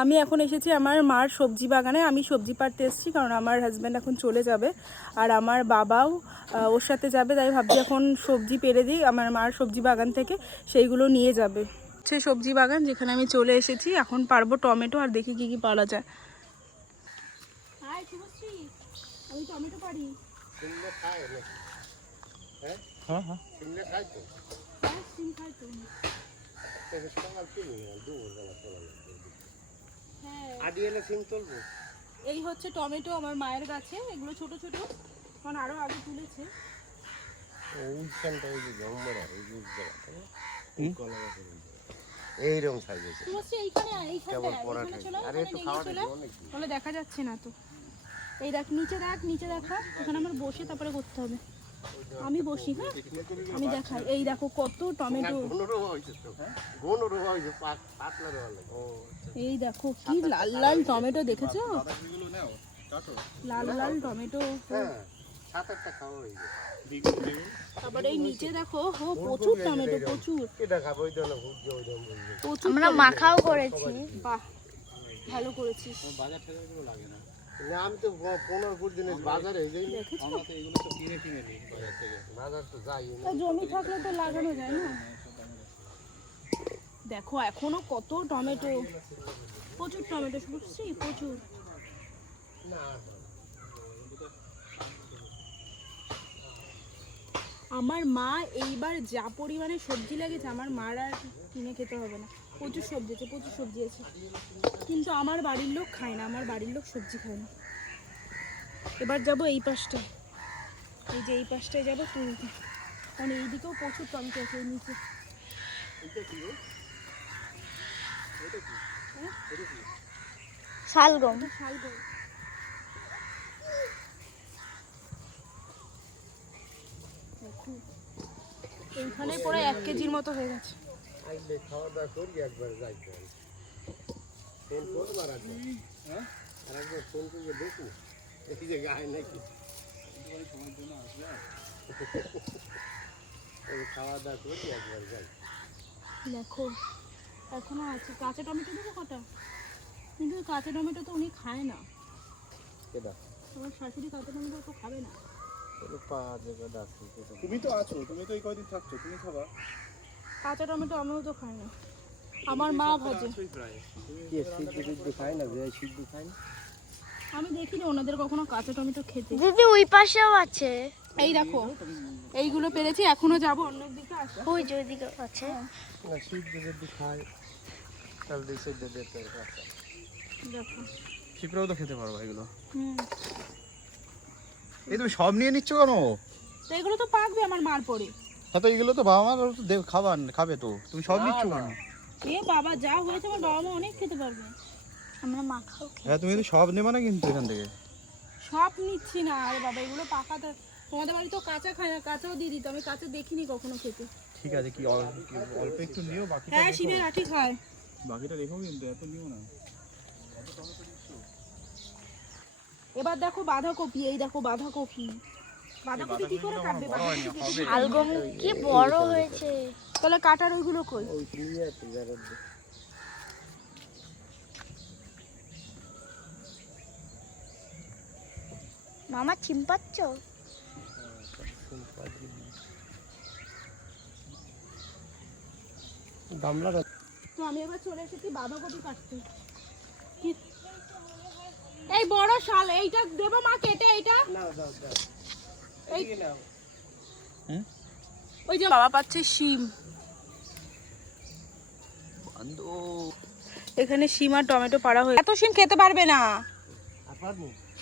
আমি এখন এসেছি আমার মার সবজি বাগানে। আমি সবজি পাড়তে এসেছি কারণ আমার হাজব্যান্ড এখন চলে যাবে আর আমার বাবাও ওর সাথে যাবে, তাই ভাবছি এখন সবজি পেড়ে দিই আমার মার সবজি বাগান থেকে, সেইগুলো নিয়ে যাবে। হচ্ছে সবজি বাগান যেখানে আমি চলে এসেছি, এখন পারবো টমেটো আর দেখি কি কি পাওয়া যায়। আমি টমেটো পারি। এই হচ্ছে টমেটো আমার মায়ের গাছে, এগুলো ছোট ছোট, কারণ আরো আগে তুলেছে। এইরকম সাইজ আছে। তাহলে দেখা যাচ্ছে না তো। এই দেখ নিচে, নিচে দেখা, ওখানে আমার বসে তারপরে করতে হবে। আমি বসি, হ্যাঁ আমি দেখাই। এই দেখো কত টমেটো, এই দেখো কি লাল লাল টমেটো, দেখেছো লাল লাল টমেটো। তারপরে এই নিচে দেখো প্রচুর টমেটো, প্রচুর। আমরা মাখাও করেছি। বাহ ভালো করেছিস। আমি তো 15-20 দিন বাজারে জমি থাকলে তো লাগানো যায় না। দেখো এখনো কত টমেটো, প্রচুর টমেটো, বুঝছি প্রচুর। আমার মা এইবার যা পরিমাণে সবজি লেগেছে, আমার মার আর কিনে খেতে হবে না। প্রচুর সবজি আছে, প্রচুর সবজি আছে, কিন্তু আমার বাড়ির লোক খায় না, আমার বাড়ির লোক সবজি খায় না। এবার যাব এই পাশটায়, এই যে এই পাশটায় যাবো তুলতে, কারণ এইদিকেও প্রচুর টমেটো আছে। নিচে শালগম। শালগম এইখানে পরে 1 কেজির মতো হয়ে গেছে। খাওয়া দাওয়া করি একবার যাইতে ফোন করবো আর একবার ফোন করে দেখি এই যে গায়ে নাকি খাওয়া দাওয়া করি একবার যাই। দেখো এখনো আছে কাঁচা টমেটো, দেবো কটা, কিন্তু কাঁচা টমেটো তো উনি খায় না। আমার শাশুড়ি কাঁচা টমেটো তো খাবে না। তুমি তো আছো, তুমি তো এই কয়দিন থাকছো, তুমি খাবা। কাঁচা টমেটো আমিও তো খাই না, আমার মা ভাজে। আমি দেখিনি ওনাদের কখনো কাঁচা টমেটো খেতে। দিদি ওই পাশেও আছে। এই দেখো এইগুলো পেরেছি, এখনো যাবো অন্য দিকে। আসো ওই যে ওইদিকে আছে। দেখো শিপ্রাও তো খেতে পারবা এগুলো। হুম, এই তুমি সব নিয়ে নিচ্ছ কেন? তো এগুলো তো পাকবে আমার মার পরে। হ্যাঁ তো এগুলো তো বাবা মা খাবে তো, তুমি সব নিচ্ছ কেন? এ বাবা যা হয়েছে আমার বাবা মা অনেক খেতে পারবে। আমরা মাখাও হ্যাঁ তুমি তো সব নেবে না কিন্তু এখান থেকে। সব নিচ্ছি না, আরে বাবা এগুলো পাকাতে, তোমাদের বাড়ি তো কাঁচা খায় না, কাঁচাও দিয়ে দিত, আমি কাঁচা দেখিনি কখনো খেতে। ঠিক আছে, কি অল্প একটু নিও, বাকিটা হ্যাঁ শিবের আঠি খায়। বাকিটা দেখো কিন্তু এত নিও না। এবার দেখো বাঁধাকপি, এই দেখো বাঁধাকপি। বাঁধাকপি কি করে কাটবে? শালগম কি বড় হয়েছে। তাহলে কাটার ওইগুলো কই? মামা চিম্পাচ্ছ? তো আমি এবার চলে এসেছি বাঁধাকপি কাটতে। এই বড় শাল এইটা দেব মা কেটে, এইটা ওই যে বাবা পাচ্ছে শিম। এখানে শিম আর টমেটো পাড়া হয়ে, এত শিম খেতে পারবে না।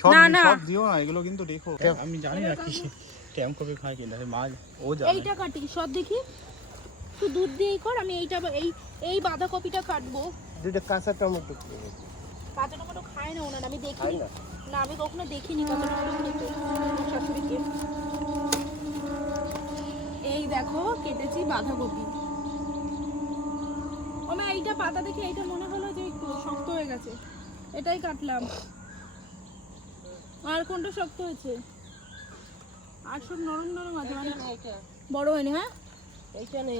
সব দিও না এগুলো কিন্তু, দেখো আমি জানি না কি ট্যাম কপি খায় কিনা মা, ও জানে। এইটা কাটি সব দেখি, তুই দুধ দিয়েই কর। আমি এইটা এই বাঁধাকপিটা কাটবো। দুটো কাঁচা টমেটো। কাঁচা টমেটো খায় না ওনারা, আমি দেখিনি না, আমি কখনো দেখিনি কাঁচা টমেটো খেতে শাশুড়িকে। এই দেখো কেটেছি বাঁধাকপি। আমি এইটা পাতা দেখে এইটা মনে হলো যে একটু শক্ত হয়ে গেছে, এটাই কাটলাম। আর কোনটা শক্ত হয়েছে? আর সব নরম নরম আছে, মানে বড় হয়নি। হ্যাঁ এইখানে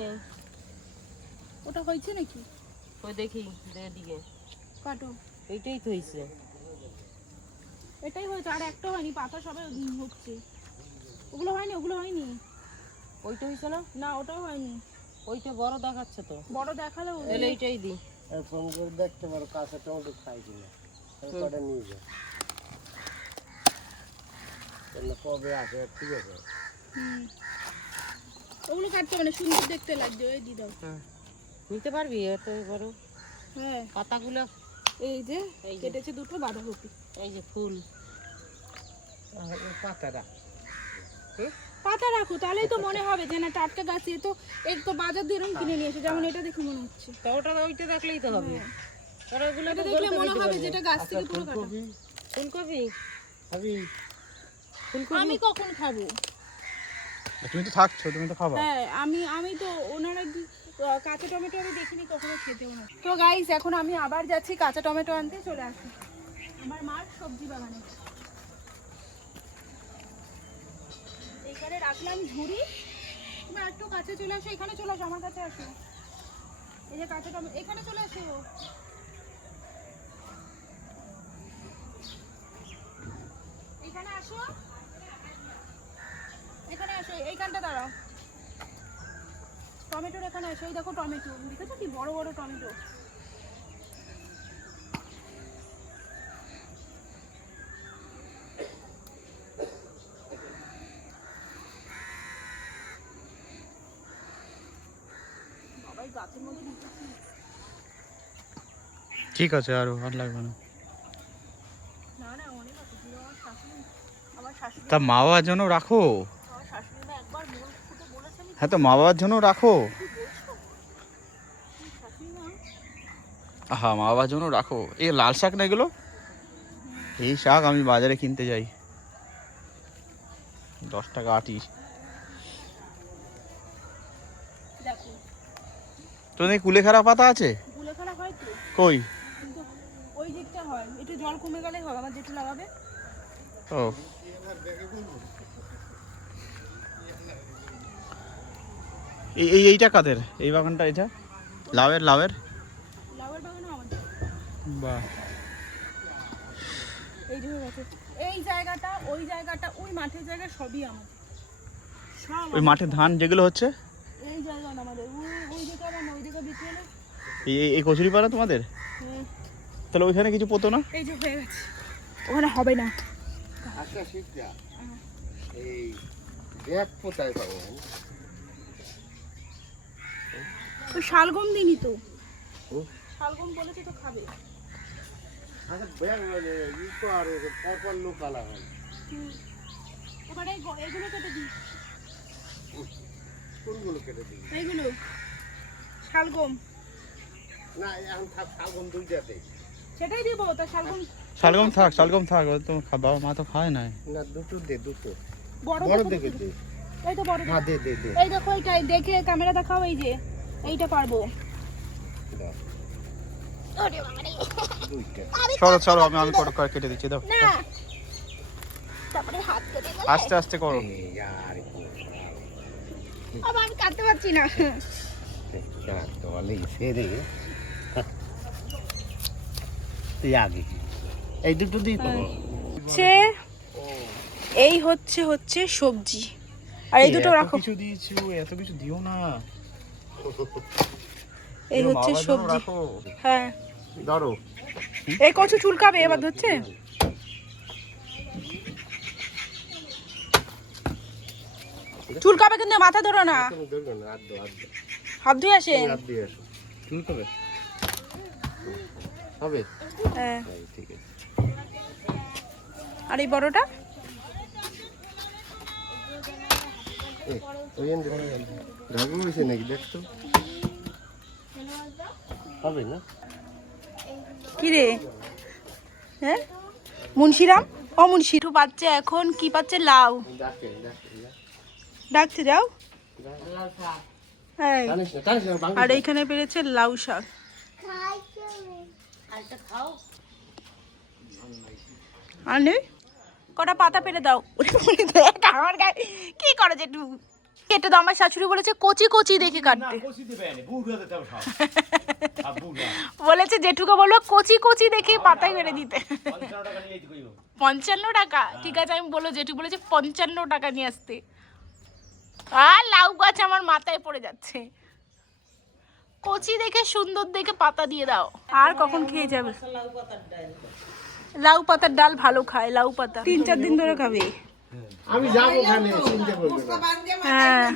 ওটা হয়েছে নাকি? ওই দেখি দিকে কাটো। এইটাই তো হয়েছে। এটাই হয়েছে, আর একটা হয়নি, পাতা সবে হচ্ছে। ওগুলো হয়নি, ওগুলো হয়নি। ওইটা হয়েছে না? না, ওটাও হয়নি। ওইটা বড় দেখাচ্ছে তো। বড় দেখালেও তাহলে এইটাই দিই। ফোন করে দেখতে পারো কাঁচা টমেটো খাই কিনা, কটা নিয়ে যাও। কবে আসে ঠিক আছে। ওগুলো কাটতে হবে না, সুন্দর দেখতে লাগছে। ওই দিয়ে দাও। হ্যাঁ নিতে পারবি এত বড় হ্যাঁ, পাতাগুলো? এই যে এই যে। কেটেছে দুটো বাঁধাকপি। এই যে ফুল। পাতাটা পাতা রাখো, তাহলেই তো মনে হবে যে না টাটকা গাছ। এ তো এক তো বাজার দিয়ে এরকম কিনে নিয়ে এসে, যেমন এটা দেখে মনে হচ্ছে। তো ওইটা দেখলেই তো হবে। আর ওগুলো এটা তো দেখলে গলতে মনে দিতে হবে পারবে। যেটা গাছ থেকে পুরো কাটা। ফুলকপি ফুলকপি? খাবি? আমি কখন খাবো? তুমি তো থাকছো, তুমি তো খাবা। হ্যাঁ, আমি তো ওনারা কাঁচা টমেটো আমি দেখিনি কখনো খেতেও না। তো গাইস, এখন আমি আবার যাচ্ছি কাঁচা টমেটো আনতে। চলে আসি আমার মার সবজি বাগানে। এখানে রাখলাম ঝুড়ি। তুমি একটু কাছে চলে আসো, এখানে চলে আসো, আমার কাছে আসো। এই যে কাঁচা টমেটো, এখানে চলে আসো। এখানে আসো, এখানে আসো, এইখানটা দাঁড়াও। টমেটোর এখানে আসো, এই দেখো টমেটো, দেখেছো কি বড় বড় টমেটো। বাবাই গাছের মধ্যে ঢুকেছি। ঠিক আছে, আর লাগবে না। না না, অনেক আছে। আমার শাশুড়ি তা মা বাবার জন্য রাখো। আমার শাশুড়ি মা একবার মন ফুটে বলেছে, আমি হ্যাঁ, তো মা বাবার জন্য রাখো। শাশুড়ি মা হ্যাঁ, মা বাবার জন্য রাখো। এই লাল শাক না এগুলো? এই শাক আমি বাজারে কিনতে যাই, 10 টাকা আটি। দেখো তোদের কুলেখাড়া পাতা আছে? গুলে খারাপ হয় তো, কই? কিন্তু ওই দিকটা হয়। একটু জল কমে গেলে হয়, আমার যেটু লাগাবে। ও, এইটা কাদের? এই বাগানটা এটা লাউয়ের? লাউয়ের বাগানও আমাদের। বাহ, এই যে হয়ে গেছে। এই জায়গাটা, ওই জায়গাটা, ওই মাঠের জায়গা সবই আমাদের। সব ওই মাঠে ধান যেগুলো হচ্ছে এই জায়গা না আমাদের। ওই দিকে আবার না, ওই দিকে বিক্রি হলে। এই কচুরি পানা তোমাদের? তাহলে ওইখানে কিছু পোতো না? এই যে হয়ে গেছে, ওখানে হবে না। আচ্ছা শিখা এই ব্যাগ কোথায় পাবো? ওই শালগম দিনি তো। ও? শালগম বলেছে তো খাবে। আচ্ছা ব্যাগ মানে ই তো আর পরপর লোক আলাদা। এবারে এগুলো কেটে দিই। কোনগুলো কেটে দিবি? এইগুলো শালগম। না এখন থাক শালগম দুইটাতে। সেটাই দিব, তা শালগম শালগম থাক, ও তো বাবা মা তো খায় না। না দুটো দে, দুটো বড় বড় দেখো দেখে তো। দে। এই তো বড় হ্যাঁ দেখো। দে দে দে এই দেখো, এইটাই দেখে ক্যামেরা দেখাও। এই যে এইটা পারবো। দাও। দুইটা চলো চলো, আমি কটা কেটে দিচ্ছি, দাও। না, তারপরে হাত কেটে গেলে আস্তে আস্তে করো। এই আর কি আবার আমি কাটতে পারছি না। তো বলেই সেরে তুই আগে এই দুটো দিই পাবো। এই হচ্ছে সবজি, আর এই দুটো এত রাখো। কিছু দিয়েছো, এত কিছু দিও না। এই হচ্ছে বাবার জন্য সবজি। রাখো। হ্যাঁ, ধরো এই কচু চুলকাবে এবার। ধরছে চুলকাবে, কিন্তু মাথা ধরো না। তুমি ধরবে না, হাত দাও, হাত দাও, হাত ধুয়ে আসেন। হাত দিয়ে আসো। চুল কবে হবে? হ্যাঁ, এই, ঠিক আছে। আর এই বড়টা ওই ঢাকু হয়েছে নাকি দেখতো? হবে না? কি রে? হ্যাঁ, মুন্সিরাম। ও মুন্সিরু পাচ্ছে এখন, কি পাচ্ছে? লাউ ডাকে ডাকে ডাকতে যাও। হ্যাঁ, টানিস না, টানিস না, ভাঙবি আর না। এইখানে পেরেছে লাউ শাক। আর নেই, কটা পাতা পেরে দাও। ওরে বাবারে, দেখ আমার গায়ে কি করে যেটু। কেটে দাও, আমার শাশুড়ি বলেছে কচি কচি দেখে কাটতে। বলেছে জেঠুকে বলবো কচি কচি দেখে পাতায় মেরে দিতে। 55 টাকা, ঠিক আছে আমি বলবো, জেঠু বলেছে 55 টাকা নিয়ে আসতে। আর লাউ গাছ আমার মাথায় পড়ে যাচ্ছে। কচি দেখে সুন্দর দেখে পাতা দিয়ে দাও। আর কখন খেয়ে যাবে? লাউ পাতার ডাল ভালো খায়, লাউ পাতা 3-4 দিন ধরে খাবে। আমি যাবো ওখানে চিন্তা করবে না। হ্যাঁ